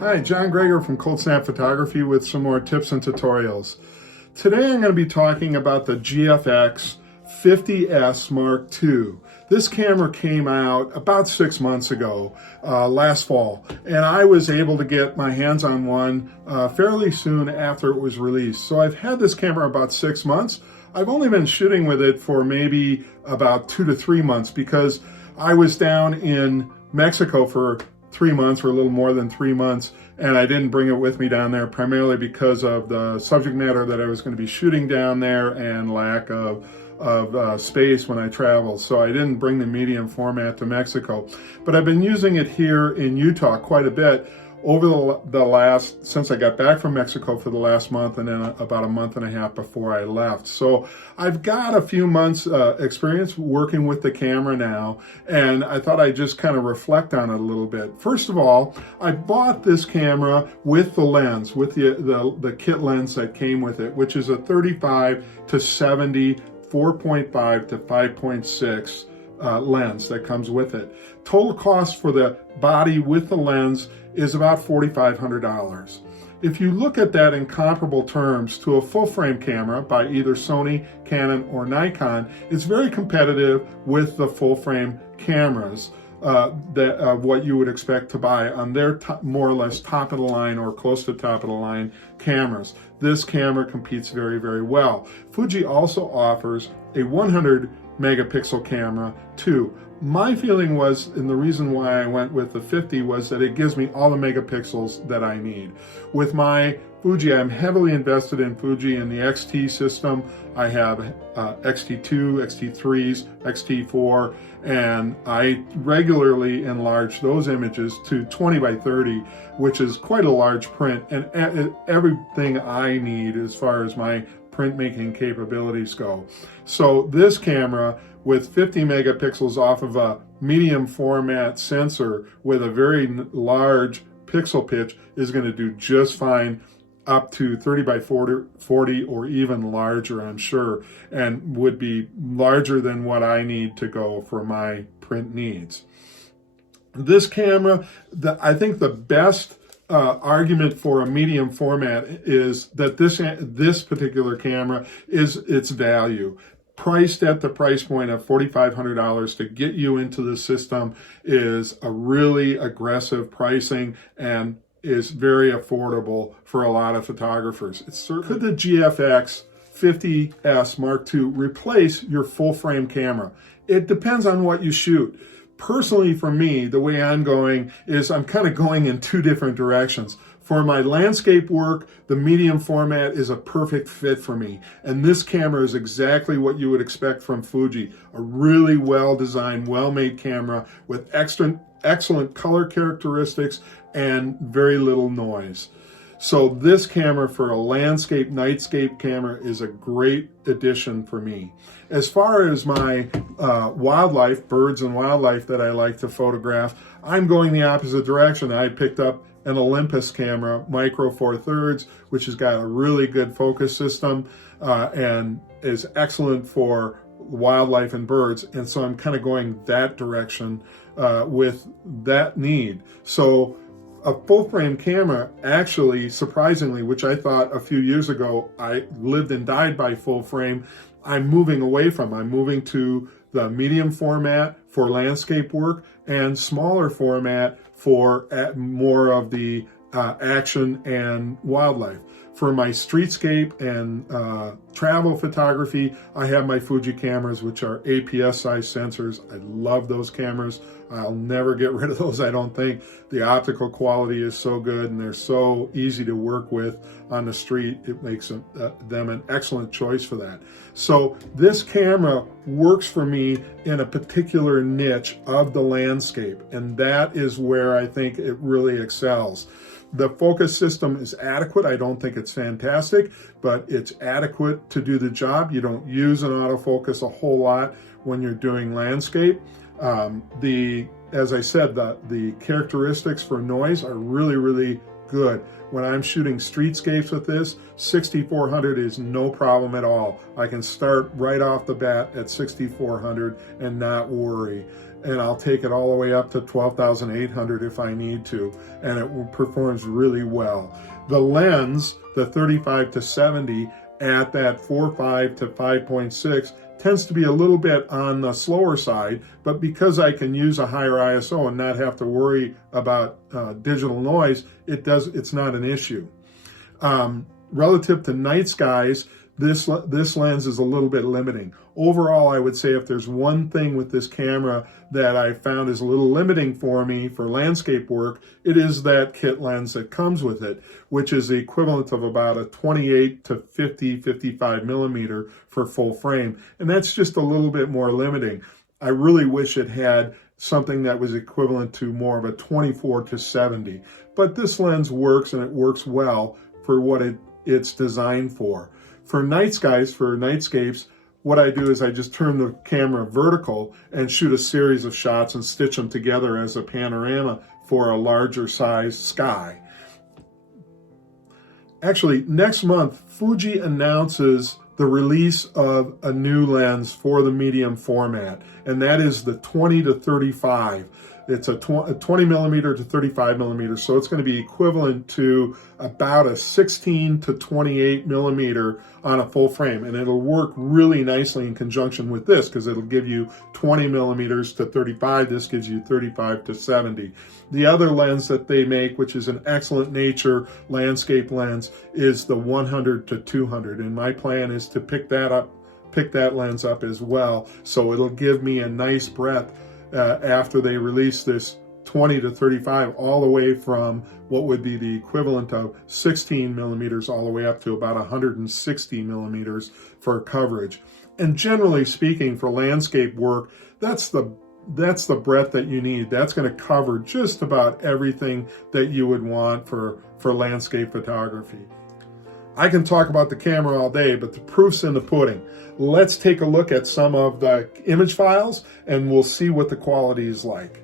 Hi, John Greger from Cold Snap Photography with some more tips and tutorials. Today I'm going to be talking about the GFX 50S Mark II. This camera came out about 6 months ago, last fall, and I was able to get my hands on one fairly soon after it was released. So I've had this camera about 6 months. I've only been shooting with it for maybe about 2 to 3 months because I was down in Mexico for 3 months, or a little more than 3 months, and I didn't bring it with me down there primarily because of the subject matter that I was going to be shooting down there and lack of space when I travel. So I didn't bring the medium format to Mexico. But I've been using it here in Utah quite a bit over the last, since I got back from Mexico for the last month, and then about a month and a half before I left. So I've got a few months experience working with the camera now, and I thought I'd just kind of reflect on it a little bit. First of all, I bought this camera with the lens, with the kit lens that came with it, which is a 35 to 70, 4.5 to 5.6 lens that comes with it. Total cost for the body with the lens is about $4,500. If you look at that in comparable terms to a full frame camera by either Sony, Canon, or Nikon, it's very competitive with the full frame cameras what you would expect to buy on their more or less top of the line or close to top of the line cameras. This camera competes very, very well. Fuji also offers a 100 megapixel camera too. My feeling was, and the reason why I went with the 50 was that it gives me all the megapixels that I need. With my Fuji, I'm heavily invested in Fuji and the XT system. I have XT2, XT3s, XT4, and I regularly enlarge those images to 20 by 30, which is quite a large print, and everything I need as far as my printmaking capabilities go. So this camera with 50 megapixels off of a medium format sensor with a very large pixel pitch is going to do just fine, up to 30 by 40 or even larger, I'm sure, and would be larger than what I need to go for my print needs. This camera, I think the best argument for a medium format is that this particular camera is its value. Priced at the price point of $4,500 to get you into the system is a really aggressive pricing and is very affordable for a lot of photographers. Could the GFX 50S Mark II replace your full frame camera? It depends on what you shoot. Personally, for me, the way I'm going is I'm kind of going in two different directions. For my landscape work, the medium format is a perfect fit for me. And this camera is exactly what you would expect from Fuji. A really well-designed, well-made camera with excellent color characteristics and very little noise. So this camera for a landscape, nightscape camera is a great addition for me. As far as my wildlife, birds and wildlife that I like to photograph, I'm going the opposite direction. I picked up an Olympus camera, micro 4/3, which has got a really good focus system and is excellent for wildlife and birds. And so I'm kind of going that direction with that need. So a full frame camera, actually, surprisingly, which I thought a few years ago, I lived and died by full frame, I'm moving away from. I'm moving to the medium format for landscape work and smaller format for more of the action and wildlife. For my streetscape and travel photography, I have my Fuji cameras, which are APS size sensors. I love those cameras. I'll never get rid of those, I don't think. The optical quality is so good and they're so easy to work with on the street. It makes them an excellent choice for that. So this camera works for me in a particular niche of the landscape, and that is where I think it really excels. The focus system is adequate. I don't think it's fantastic, but it's adequate to do the job. You don't use an autofocus a whole lot when you're doing landscape. As I said, the characteristics for noise are really, really good. When I'm shooting streetscapes with this, 6400 is no problem at all. I can start right off the bat at 6400 and not worry. and I'll take it all the way up to 12,800 if I need to, and it performs really well. The lens, the 35 to 70 at that 4.5 to 5.6 tends to be a little bit on the slower side, but because I can use a higher ISO and not have to worry about digital noise, it's not an issue. Relative to night skies, this lens is a little bit limiting. Overall, I would say if there's one thing with this camera that I found is a little limiting for me for landscape work, it is that kit lens that comes with it, which is the equivalent of about a 28 to 55 millimeter for full frame. And that's just a little bit more limiting. I really wish it had something that was equivalent to more of a 24 to 70. But this lens works, and it works well for what it's designed for. For night skies, for nightscapes, what I do is I just turn the camera vertical and shoot a series of shots and stitch them together as a panorama for a larger size sky. Actually, next month, Fuji announces the release of a new lens for the medium format, and that is the 20 to 35. It's a 20 millimeter to 35 millimeters, so it's going to be equivalent to about a 16 to 28 millimeter on a full frame, and it'll work really nicely in conjunction with this because it'll give you 20 millimeters to 35. This gives you 35 to 70. The other lens that they make, which is an excellent nature landscape lens, is the 100 to 200, and my plan is to pick that lens up as well, so it'll give me a nice breadth after they release this 20 to 35 all the way from what would be the equivalent of 16 millimeters all the way up to about 160 millimeters for coverage. And generally speaking, for landscape work, that's the breadth that you need. That's going to cover just about everything that you would want for landscape photography. I can talk about the camera all day, but the proof's in the pudding. Let's take a look at some of the image files and we'll see what the quality is like.